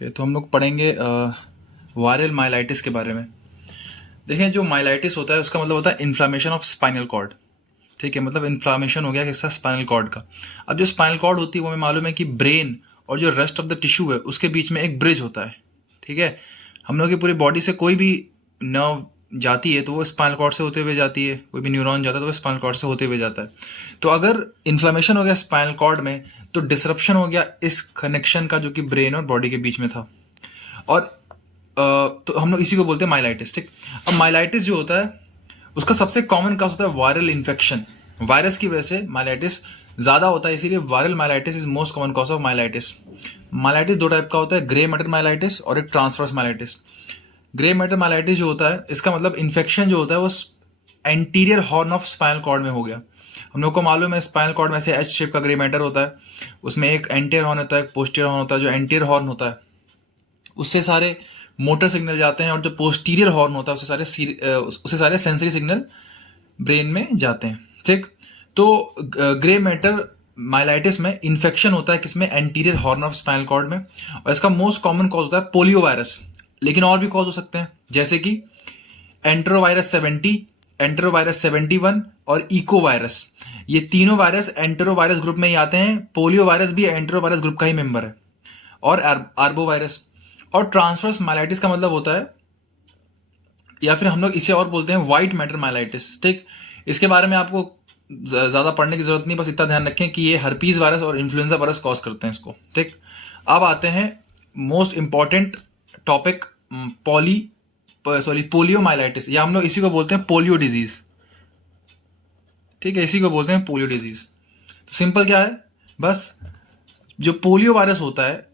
तो हम लोग पढ़ेंगे वायरल माइलाइटिस के बारे में। देखें, जो माइलाइटिस होता है उसका मतलब होता है इन्फ्लामेशन ऑफ स्पाइनल कॉर्ड। ठीक है, मतलब इन्फ्लामेशन हो गया किसका? स्पाइनल कॉर्ड का। अब जो स्पाइनल कॉर्ड होती है वो हमें मालूम है कि ब्रेन और जो रेस्ट ऑफ द टिश्यू है उसके बीच में एक ब्रिज होता है। ठीक है, हम लोग की पूरी बॉडी से कोई भी नर्व जाती है तो वो स्पाइनल कॉर्ड से होते हुए जाती है, कोई भी न्यूरॉन जाता है तो वो स्पाइनल कॉर्ड से होते हुए जाता है। तो अगर इन्फ्लामेशन हो गया स्पाइनल कॉर्ड में तो डिसरप्शन हो गया इस कनेक्शन का जो कि ब्रेन और बॉडी के बीच में था। और तो हम लोग इसी को बोलते हैं माइलाइटिस। ठीक, अब माइलाइटिस जो होता है उसका सबसे कॉमन कॉज होता है वायरल इन्फेक्शन। वायरस की वजह से माइलाइटिस ज़्यादा होता है, इसीलिए viral myelitis is most common cause of myelitis. Myelitis दो टाइप का होता है, ग्रे मैटर माइलाइटिस और एक transverse myelitis. Grey matter myelitis जो होता है इसका मतलब इन्फेक्शन जो होता है वो anterior horn of spinal cord में हो गया। हम लोग को मालूम है स्पाइनल कॉर्ड में से एच शेप का ग्रे मैटर होता है, उसमें एक एंटीरियर हॉर्न होता है, एक पोस्टीरियर हॉर्न होता है। जो एंटीरियर हॉर्न होता है उससे सारे मोटर सिग्नल जाते हैं और जो पोस्टीरियर हॉर्न होता है उससे सारे सेंसरी सिग्नल ब्रेन में जाते हैं। ठीक, तो ग्रे मैटर माइलाइटिस में इन्फेक्शन होता है किसमें? Anterior horn of spinal cord में। और इसका मोस्ट कॉमन कॉज होता है पोलियो वायरस, लेकिन और भी कॉज हो सकते हैं जैसे कि एंटेरोवायरस 70, एंटेरोवायरस 71 और इको वायरस। ये तीनों वायरस एंटेरोवायरस ग्रुप में ही आते हैं। पोलियो वायरस भी एंटेरोवायरस ग्रुप का ही मेंबर है। और आर्बो वायरस। और ट्रांसवर्स माइलाइटिस का मतलब होता है, या फिर हम लोग इसे और बोलते हैं व्हाइट मैटर माइलाइटिस। ठीक, इसके बारे में आपको ज्यादा पढ़ने की जरूरत नहीं, बस इतना ध्यान रखें कि ये हर्पीज वायरस और इन्फ्लुएंजा वायरस कॉज करते हैं इसको। ठीक, अब आते हैं most important topic, polio myelitis, या हम लोग इसी को बोलते हैं पोलियो डिजीज। ठीक है, इसी को बोलते हैं पोलियो डिजीज। तो सिंपल क्या है, बस जो पोलियो वायरस होता है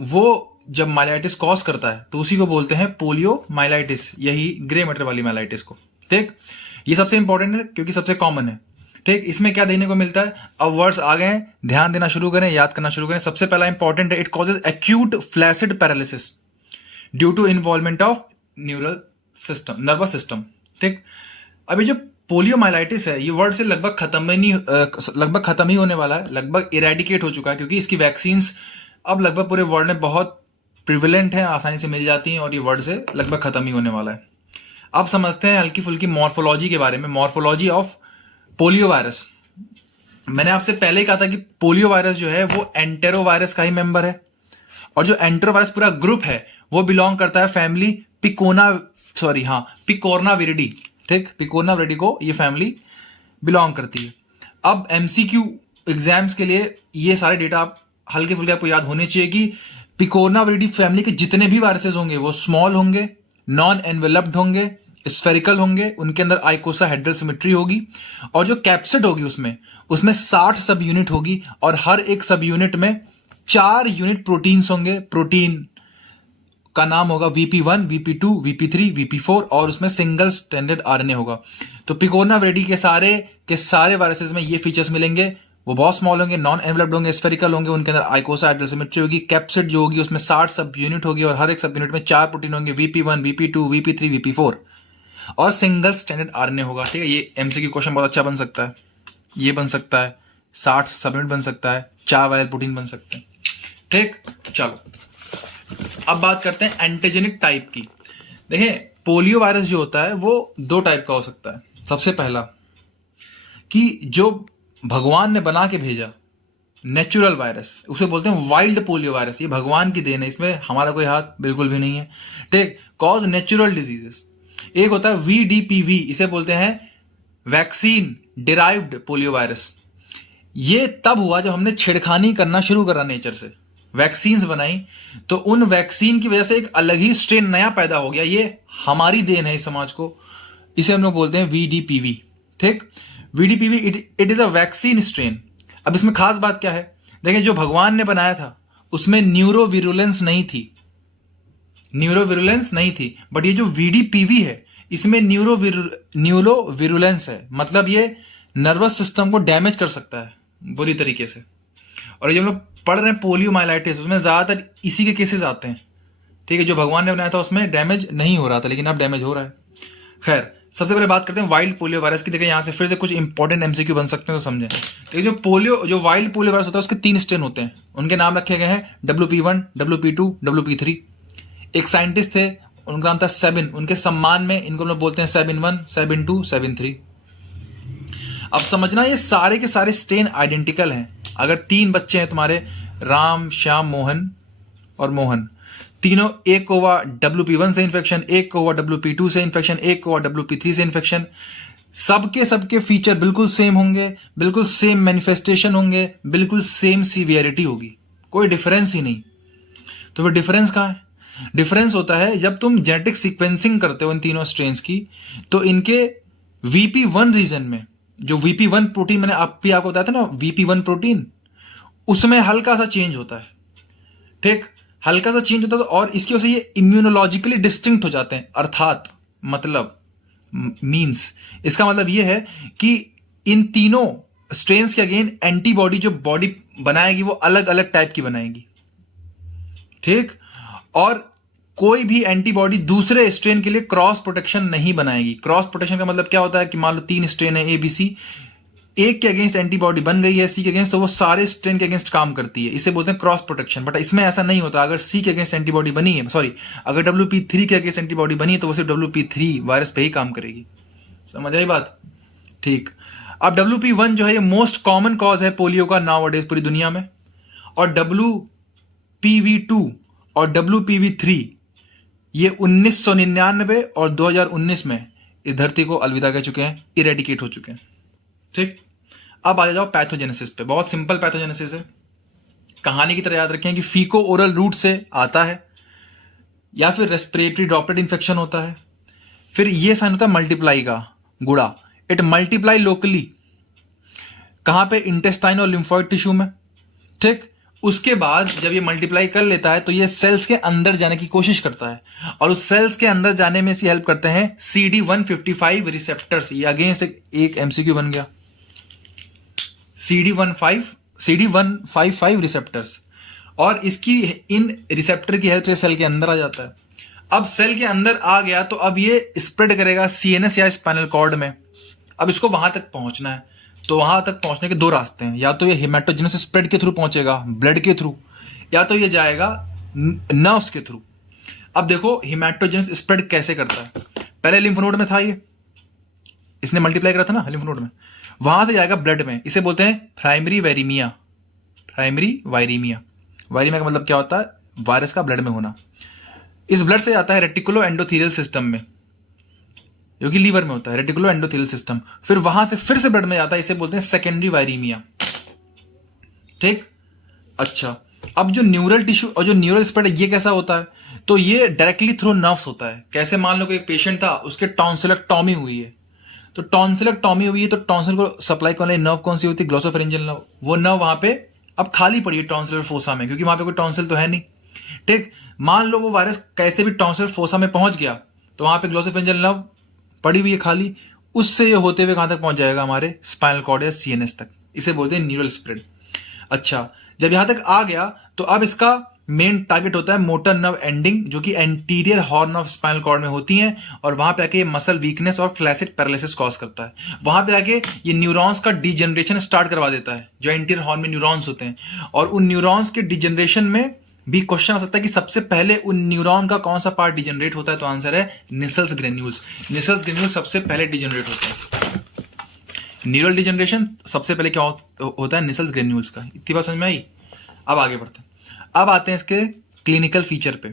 वो जब माइलाइटिस कॉज करता है तो उसी को बोलते हैं पोलियो माइलाइटिस, यही ग्रे मैटर वाली माइलाइटिस को। ठीक, ये सबसे इंपॉर्टेंट है क्योंकि सबसे कॉमन है। ठीक, इसमें क्या देखने को मिलता है? अब वर्ड्स आ गए हैं, ध्यान देना शुरू करें, याद करना शुरू करें। सबसे पहला इंपॉर्टेंट है, it causes acute flaccid paralysis due to involvement of neural system, nervous system. ठीक, अभी जो पोलियो माइलाइटिस है ये वर्ड से लगभग खत्म ही होने वाला है, लगभग इरेडिकेट हो चुका है, क्योंकि इसकी वैक्सीन्स अब लगभग पूरे वर्ल्ड में बहुत प्रिविलेंट है, आसानी से मिल जाती हैं और ये वर्ड से लगभग खत्म ही होने वाला है। अब समझते हैं हल्की फुल्की मॉर्फोलॉजी के बारे में, मॉर्फोलॉजी ऑफ पोलियो वायरस। मैंने आपसे पहले ही कहा था कि पोलियो वायरस जो है वो एंटेरोवायरस का ही मेंबर है, और जो एंटेरोवायरस पूरा ग्रुप है वो बिलोंग करता है फैमिली पिकोरना विरिडी। ठीक, पिकोरना विरिडी को ये फैमिली बिलोंग करती है। अब एमसीक्यू एग्जाम्स के लिए ये सारे डेटा आप हल्के फुल्के आपको याद होने चाहिए कि पिकोरना विरिडी फैमिली के जितने भी वायरसेस होंगे वो स्मॉल होंगे, नॉन एनवेलप्ड होंगे, स्फेरिकल होंगे, उनके अंदर आइकोसाहेड्रल सिमेट्री होगी, और जो कैप्सिड होगी उसमें 60 सब यूनिट होगी, और हर एक सब यूनिट में 4 यूनिट प्रोटीन्स होंगे। प्रोटीन का नाम होगा VP1, VP2, VP3, VP4, और उसमें सिंगल स्टैंडर्ड RNA होगा। तो पिकोरना विरिडी के सारे वायरसेस में ये फीचर्स मिलेंगे। वो बहुत स्मॉल होंगे, नॉन एनवेलप्ड होंगे, स्फेरिकल होंगे, उनके अंदर आइकोसाहेड्रल सिमेट्री होगी, कैप्सिड जो होगी उसमें 60 सब यूनिट होगी, और हर एक सब यूनिट में 4 प्रोटीन होंगे, VP1, VP2, VP3, VP4, और सिंगल स्टैंडर्ड RNA होगा। ठीक है, ये MCQ क्वेश्चन बहुत अच्छा बन सकता है, ये बन सकता है, 60 सब यूनिट बन सकता है, 4 वायरल प्रोटीन बन सकते हैं। ठीक, चलो अब बात करते हैं एंटीजेनिक टाइप की। देखें, पोलियो वायरस जो होता है वो 2 टाइप का हो सकता है। सबसे पहला कि जो भगवान ने बना के भेजा नेचुरल वायरस, उसे बोलते हैं वाइल्ड पोलियो वायरस। ये भगवान की देन है, इसमें हमारा कोई हाथ बिल्कुल भी नहीं है। ठीक, कॉज नेचुरल डिजीजेस। एक होता है VDPV, इसे बोलते हैं वैक्सीन डिराइव्ड पोलियो वायरस। ये तब हुआ जब हमने छेड़खानी करना शुरू करा नेचर से, वैक्सीन्स बनाई, तो उन वैक्सीन की वजह से एक अलग ही स्ट्रेन नया पैदा हो गया। ये हमारी देन है इस समाज को, इसे हम लोग बोलते हैं VDPV। ठीक, VDPV it is a vaccine strain. अब इसमें खास बात क्या है? देखिए, जो भगवान ने बनाया था उसमें न्यूरोविरुलेंस नहीं थी, बट ये जो VDPV है इसमें न्यूरोविरुलेंस है, मतलब ये नर्वस सिस्टम को डैमेज कर सकता है बुरी तरीके से। और ये हम लोग पढ़ रहे हैं पोलियो माइलाइटिस, उसमें ज्यादातर इसी के केसेस आते हैं। ठीक है, जो भगवान ने बनाया था उसमें डैमेज नहीं हो रहा था, लेकिन अब डैमेज हो रहा है। खैर, सबसे पहले बात करते हैं वाइल्ड पोलियो वायरस की। देखिए यहाँ से फिर से कुछ इंपॉर्टेंट एमसीक्यू बन सकते हैं, तो समझें। देखिए जो वाइल्ड पोलियो वायरस होता है उसके 3 स्ट्रेन होते हैं, उनके नाम रखे गए हैं WP1, WP2, WP3। एक साइंटिस्ट थे, उनका नाम था सेबिन, उनके सम्मान में इनको हम लोग बोलते हैं सेबिन 1, सेबिन 2, सेबिन 3। अब समझना ये सारे के सारे स्ट्रेन आइडेंटिकल हैं। अगर 3 बच्चे हैं तुम्हारे, राम, श्याम, मोहन और मोहन, तीनों, एक को हुआ WP1 से इन्फेक्शन, एक को हुआ WP2 से इन्फेक्शन, एक को हुआ WP3 से इन्फेक्शन, सबके फीचर बिल्कुल सेम होंगे, बिल्कुल सेम मैनिफेस्टेशन होंगे, बिल्कुल सेम सीवियरिटी होगी, कोई डिफरेंस ही नहीं। तो फिर डिफरेंस कहाँ है? डिफरेंस होता है जब तुम जेनेटिक सीक्वेंसिंग करते हो इन तीनों स्ट्रेन्स की, तो इनके VP1 रीजन में, जो VP1 प्रोटीन मैंने आपको बताया था ना, VP1 प्रोटीन, उसमें हल्का सा चेंज होता है, ठीक, हल्का सा चेंज होता है। और इसकी वजह से ये इम्यूनोलॉजिकली डिस्टिंक्ट हो जाते हैं, अर्थात मतलब मींस इसका मतलब ये है कि इन तीनों स्ट्रेन्स के अगेन एंटीबॉडी जो बॉडी बनाएगी वो अलग अलग टाइप की बनाएगी, ठीक। और कोई भी एंटीबॉडी दूसरे स्ट्रेन के लिए क्रॉस प्रोटेक्शन नहीं बनाएगी। क्रॉस प्रोटेक्शन का मतलब क्या होता है कि मान लो 3 स्ट्रेन है ABC, एक के अगेंस्ट एंटीबॉडी बन गई है C के अगेंस्ट, तो वो सारे स्ट्रेन के अगेंस्ट काम करती है, इसे बोलते हैं क्रॉस प्रोटेक्शन। बट इसमें ऐसा नहीं होता। अगर C के अगेंस्ट एंटीबॉडी बनी है, सॉरी, अगर WP3 के अगेंस्ट एंटीबॉडी बनी है तो वो सिर्फ WP3 वायरस पे ही काम करेगी। समझ आई बात? ठीक। अब WP1 जो है ये मोस्ट कॉमन कॉज है पोलियो का नाउअडेज पूरी दुनिया में, और WPV2 और WPV3 ये 1999 और 2019 में इस धरती को अलविदा कह चुके हैं, इरेडिकेट हो चुके हैं, ठीक। अब आ जाओ पैथोजेनेसिस पे। बहुत सिंपल पैथोजेनेसिस है, कहानी की तरह याद रखें कि फीको ओरल रूट से आता है, या फिर रेस्पिरेटरी ड्रॉपलेट इन्फेक्शन होता है। फिर ये साइन होता है मल्टीप्लाई का, गुड़ा, इट मल्टीप्लाई लोकली, कहां पे? इंटेस्टाइन और लिम्फोइड टिश्यू में, ठीक। उसके बाद जब ये मल्टीप्लाई कर लेता है तो ये सेल्स के अंदर जाने की कोशिश करता है, और उस सेल्स के अंदर जाने में इसकी हेल्प करते हैं CD155 रिसेप्टर्स। ये अगेंस्ट एक MCQ बन गया, CD155 रिसेप्टर्स, और इसकी इन रिसेप्टर की हेल्प से सेल के अंदर आ जाता है। अब सेल के अंदर आ गया तो अब ये स्प्रेड करेगा CNS या स्पाइनल कॉर्ड में। अब इसको वहां तक पहुंचना है, तो वहां तक पहुंचने के 2 रास्ते हैं, या तो ये हेमाटोजेनेसिस स्प्रेड के थ्रू पहुंचेगा, ब्लड के थ्रू, या तो ये जाएगा नर्व्स के थ्रू। अब देखो हेमाटोजेनेसिस स्प्रेड कैसे करता है। पहले लिम्फ नोड में था, ये इसने मल्टीप्लाई करा था ना लिम्फ नोड में, वहां से जाएगा ब्लड में, इसे बोलते हैं प्राइमरी वायरीमिया। प्राइमरी वायरीमिया, वायरीमिया का मतलब क्या होता है? वायरस का ब्लड में होना। इस ब्लड से जाता है रेटिकुलो एंडोथेलियल सिस्टम में, जो कि लीवर में होता है, रेटिकुलो एंडोथेलियल सिस्टम। फिर वहां से फिर से ब्लड में जाता है, इसे बोलते हैं सेकेंडरी वायरीमिया, ठीक। अच्छा, अब जो न्यूरल टिश्यू और जो न्यूरल स्प्रेड ये कैसा होता है? तो ये डायरेक्टली थ्रू नर्व्स होता है। कैसे? मान लो कि एक पेशेंट था, उसके टॉन्सिलेक्टॉमी हुई है, तो टॉन्सिलेक्टॉमी हुई है तो टॉन्सिल को सप्लाई करने वाली नर्व कौन सी होती है? Glossopharyngeal nerve. वो नर्व वहां पे अब खाली पड़ी है टॉन्सिलर फोसा में, क्योंकि वहां पे कोई टॉन्सिल तो है नहीं, ठीक। मान लो वो वायरस कैसे भी टॉन्सिलर फोसा में पहुंच गया, तो वहां पे ग्लोसोफेरेंजियल नर्व पड़ी हुई है खाली, उससे ये होते हुए कहां तक पहुंच जाएगा? हमारे स्पाइनल कॉर्ड या CNS तक। इसे बोलते हैं न्यूरल स्प्रेड। अच्छा, जब यहां तक आ गया तो अब इसका मेन टारगेट होता है मोटर नर्व एंडिंग, जो कि anterior horn of spinal cord में होती हैं, और वहां पे आके ये मसल वीकनेस और फ्लैसिड पैरालिसिस कॉज करता है। वहां पे आके ये न्यूरॉन्स का डिजनरेशन स्टार्ट करवा देता है, जो एंटीरियर हॉर्न में न्यूरॉन्स होते हैं। और उन न्यूरॉन्स के डिजनरेशन में भी क्वेश्चन आ सकता है कि सबसे पहले उन न्यूरॉन का कौन सा पार्ट डिजनरेट होता है? तो आंसर है निसल्स ग्रेन्यूल्स। निसल्स ग्रेन्यूल्स सबसे पहले डिजनरेट होते हैं। न्यूरल डिजनरेशन सबसे पहले क्या होता है? निसल्स ग्रेन्यूल्स का। इतनी बात समझ में आई? अब आगे बढ़ते हैं। अब आते हैं इसके क्लिनिकल फीचर पे।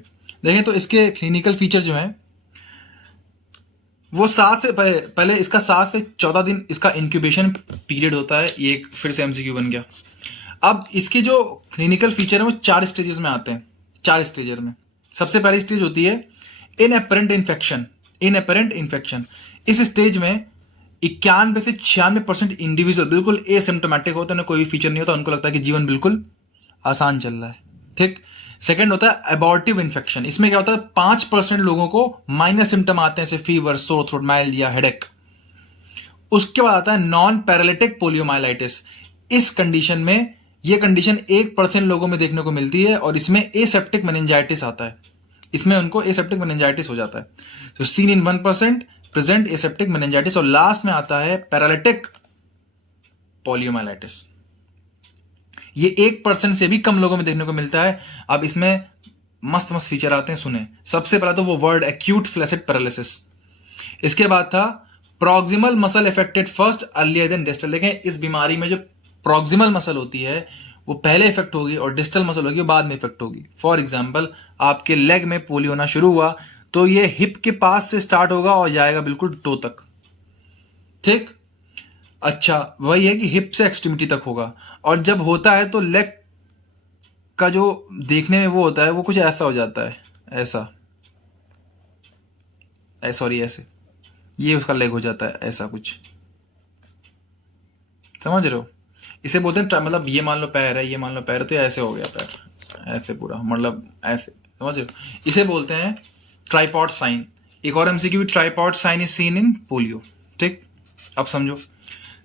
देखें तो इसके क्लिनिकल फीचर जो है वो 7 से पहले इसका 7 से 14 दिन इसका इंक्यूबेशन पीरियड होता है। ये एक फिर से MCQ बन गया। अब इसके जो क्लिनिकल फीचर है वो 4 स्टेजेस में आते हैं। 4 स्टेजर में सबसे पहली स्टेज होती है इनएपरेंट इन्फेक्शन। इनएपरेंट इन्फेक्शन, इस स्टेज में 91 से 96% इंडिविजुअल बिल्कुल एसिम्प्टोमेटिक होता है, उन्हें कोई भी फीचर नहीं होता, उनको लगता है कि जीवन बिल्कुल आसान चल रहा है, ठीक। सेकंड होता है एबॉर्टिव इन्फेक्शन। इसमें क्या होता है? 5% लोगों को माइनर सिम्टम आते हैं, जैसे फीवर, सोर थ्रोट, माइल्ड या हेडेक। उसके बाद आता है नॉन पैरालिटिक पोलियोमाइलाइटिस। इस कंडीशन में, यह कंडीशन 1% लोगों में देखने को मिलती है, और इसमें एसेप्टिक मेनिंजाइटिस आता है। इसमें उनको एसेप्टिक मेनिंजाइटिस हो जाता है। तो seen in 1%, present aseptic meningitis, और लास्ट में आता है पैरालिटिक पोलियोमाइलाइटिस। ये 1% से भी कम लोगों में देखने को मिलता है। अब इसमें मस्त मस्त फीचर आते हैं, सुने। सबसे पहला तो वो वर्ड एक्यूट फ्लैसिड पैरालिसिस, इसके बाद था proximal muscle affected first earlier than distal. देखें इस बीमारी में जो प्रॉक्सिमल मसल होती है वो पहले इफेक्ट होगी और डिस्टल मसल होगी वो बाद में इफेक्ट होगी। फॉर एग्जाम्पल आपके लेग में पोलियो होना शुरू हुआ तो ये हिप के पास से स्टार्ट होगा और जाएगा बिल्कुल टो तक, ठीक। अच्छा, वही है कि हिप से एक्सट्रीमिटी तक होगा, और जब होता है तो लेग का जो देखने में वो होता है वो कुछ ऐसा हो जाता है, ऐसा, सॉरी ऐसे, ये उसका लेग हो जाता है ऐसा कुछ, समझ रहे हो। इसे बोलते हैं मतलब ये मान लो पैर है, ये मान लो पैर है, तो ऐसे हो गया पैर, ऐसे पूरा, मतलब ऐसे, समझ रहे हो। इसे बोलते हैं ट्राइपॉड साइन। एक और MCQ, tripod sign is seen in polio, ठीक। अब समझो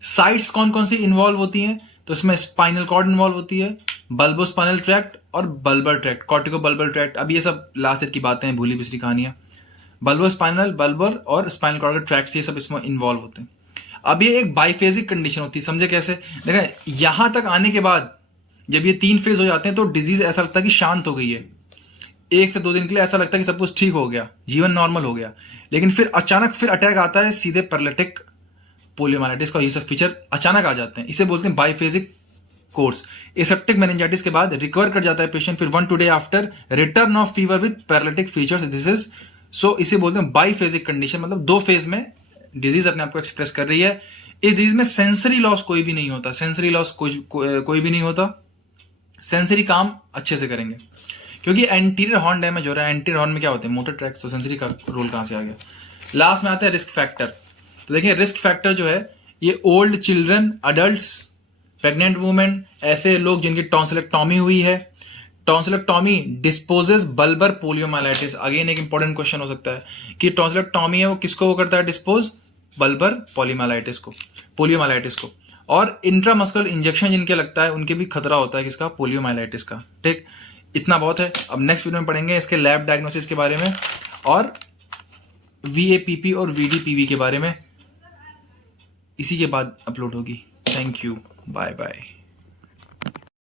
साइट्स कौन कौन सी इन्वॉल्व होती हैं, तो इसमें स्पाइनल कॉर्ड इन्वॉल्व होती है, बल्बो स्पाइनल ट्रैक्ट और bulbar tract, cortico bulbar tract. अब ये सब लास्ट ईयर की बातें हैं, भूली बिसरी कहानियां। बल्बो स्पाइनल, बल्बर और स्पाइनल कॉर्ड ट्रैक्ट, ये सब इसमें इन्वॉल्व होते हैं। अब ये एक बाइफेजिक कंडीशन होती है, समझे कैसे। देखें यहां तक आने के बाद जब ये 3 फेज हो जाते हैं तो डिजीज ऐसा लगता है कि शांत हो गई है, 1 से 2 दिन के लिए ऐसा लगता है कि सब कुछ ठीक हो गया, जीवन नॉर्मल हो गया। लेकिन फिर अचानक फिर अटैक आता है सीधे पैरालिटिक पोलियोमाइलाइटिस का, ये सब फीचर अचानक आ जाते हैं। इसे बोलते हैं बाइफेजिक कोर्स। एसेप्टिक मेनिंजाइटिस के बाद रिकवर कर जाता है पेशेंट फिर 1 to 2 day after return of fever with paralytic features, this is so. इसे बोलते हैं बाइफेजिक कंडीशन, मतलब 2 फेज में डिजीज अपने आप को एक्सप्रेस कर रही है। इस डिजीज में सेंसरी लॉस कोई भी नहीं होता, सेंसरी लॉस कोई भी नहीं होता, सेंसरी काम अच्छे से करेंगे क्योंकि एंटीरियर हॉर्न डैमेज हो रहा है। एंटीरियर हॉर्न में क्या होते हैं, मोटर ट्रैक्स, तो सेंसरी का रोल कहां से आ गया। लास्ट में आता है रिस्क फैक्टर। तो देखिए रिस्क फैक्टर जो है ये old children, adults, pregnant women, ऐसे लोग जिनकी टॉन्सिलेक्टॉमी हुई है। Tonsillectomy dispossess bulbar poliomyelitis. Again एक इंपॉर्टेंट क्वेश्चन हो सकता है कि टॉन्सिलेक्टॉमी है वो किसको वो करता है डिस्पोज, बल्बर पोलियोमाइलाइटिस को। और इंट्रामस्कुलर इंजेक्शन जिनके लगता है उनके भी खतरा होता है किसका, पोलियोमाइलाइटिस का, ठीक। इतना बहुत है। अब नेक्स्ट वीडियो में पढ़ेंगे इसके लैब डायग्नोसिस के बारे में और VAPP और VDPV के बारे में, इसी के बाद अपलोड होगी। Thank you, bye bye.